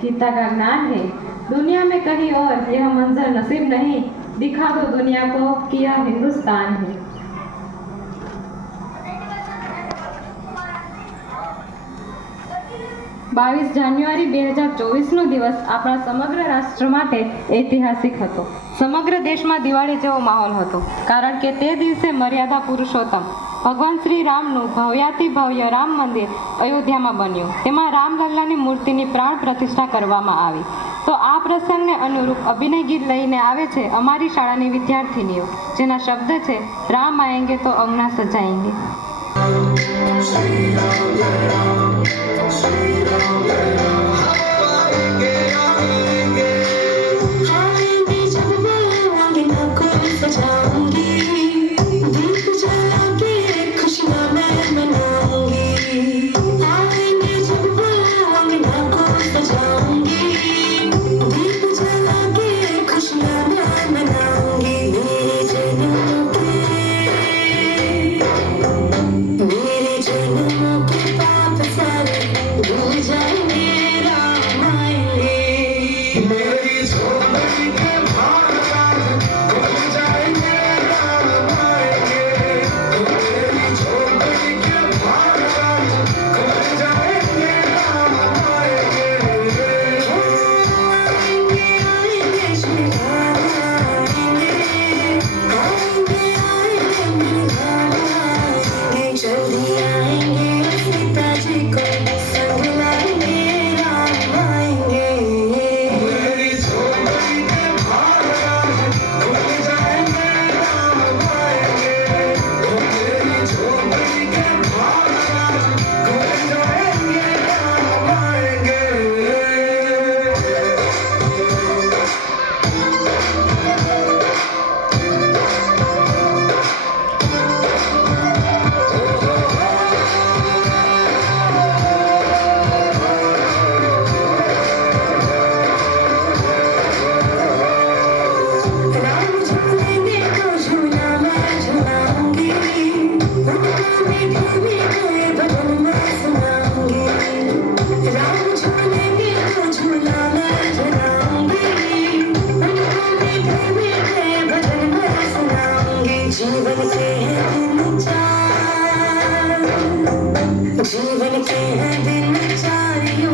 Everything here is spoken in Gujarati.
गीता का ज्ञान है दुनिया में कहीं और यह मंजर नसीब नहीं दिखा दो दुनिया को किया हिंदुस्तान है બાવીસ જાન્યુઆરી બે હજાર ચોવીસનો દિવસ આપણા સમગ્ર રાષ્ટ્ર માટે ઐતિહાસિક હતો. સમગ્ર દેશમાં દિવાળી જેવો માહોલ હતો, કારણ કે તે દિવસે મર્યાદા પુરુષોત્તમ, ભગવાન શ્રી રામનું ભવ્યાતિ ભવ્ય રામ મંદિર અયોધ્યામાં બન્યું. તેમાં રામલલ્લાની મૂર્તિની પ્રાણ પ્રતિષ્ઠા કરવામાં આવી. તો આ પ્રસંગને અનુરૂપ અભિનય ગીત લઈને આવે છે અમારી શાળાની વિદ્યાર્થીનીઓ, જેના શબ્દ છે, રામ આએંગે તો અંગના સજાએંગે શ્રી Ram Thank you. दिल के दिन सारियों